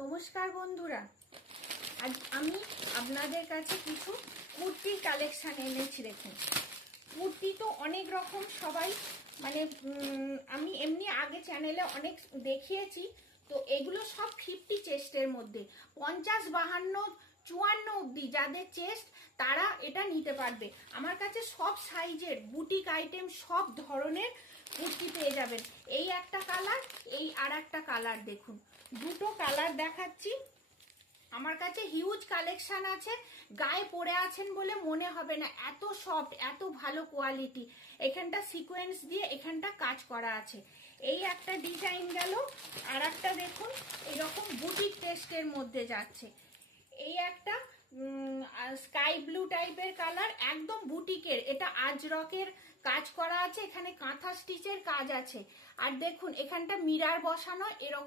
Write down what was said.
নমস্কার বন্ধুরা, আজ আমি আপনাদের কাছে কিছু কুর্তির কালেকশন এনেছি। দেখুন, কুর্তি তো অনেক রকম সবাই মানে আমি এমনি আগে চ্যানেলে অনেক দেখিয়েছি। তো এগুলো সব 50 চেস্টের মধ্যে, 50, 52, 54 অবধি যাদের চেস্ট তারা এটা নিতে পারবে। আমার কাছে সব সাইজের বুটিক আইটেম, সব ধরনের কুর্তি পেয়ে যাবেন। এই একটা কালার, এই আর একটা কালার। দেখুন, দুটো কালার দেখাচ্ছি। আমার কাছে হিউজ কালেকশন আছে, গায়ে পরে আছেন বলে মনে হবে না, এত সফট, এত ভালো কোয়ালিটি। এখানটা সিকোয়েন্স দিয়ে এখানটা কাজ করা আছে। এই একটা ডিজাইন গেল, আর একটা দেখুন এরকম বুটিক টেস্টের মধ্যে যাচ্ছে। এই একটা স্কাই ব্লু টাইপের কালার, একদম বুটিকের, এটা আজরকের কাজ করা আছে, এখানে কাঁথা স্টিচের কাজ আছে। আর দেখুন এখানটা মিরার বসানো, এরকম